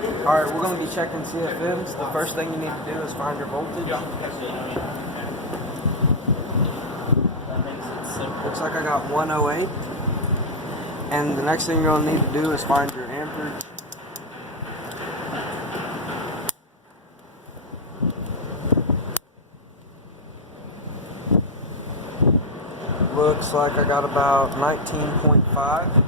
Alright, we're going to be checking CFMs. The first thing you need to do is find your voltage. Looks like I got 108. And the next thing you're going to need to do is find your amperage. Looks like I got about 19.5.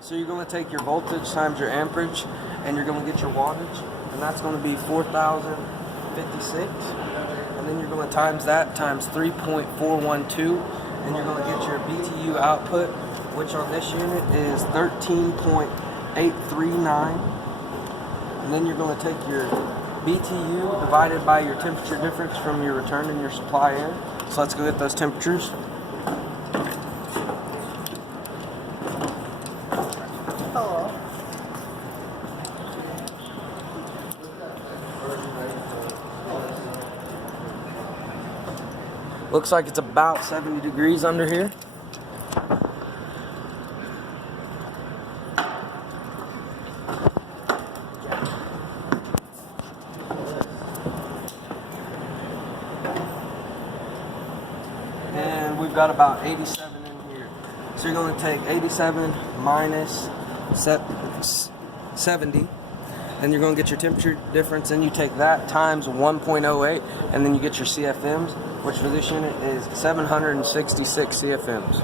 So you're going to take your voltage times your amperage, and you're going to get your wattage, and that's going to be 4,056. And then you're going to times that times 3.412, and you're going to get your BTU output, which on this unit is 13.839. And then you're going to take your BTU divided by your temperature difference from your return and your supply air. So let's go get those temperatures. Looks like it's about 70 degrees under here. And we've got about 87 in here. So you're going to take 87 minus 70. Then you're going to get your temperature difference, and you take that times 1.08, and then you get your CFMs, which for this unit is 766 CFMs.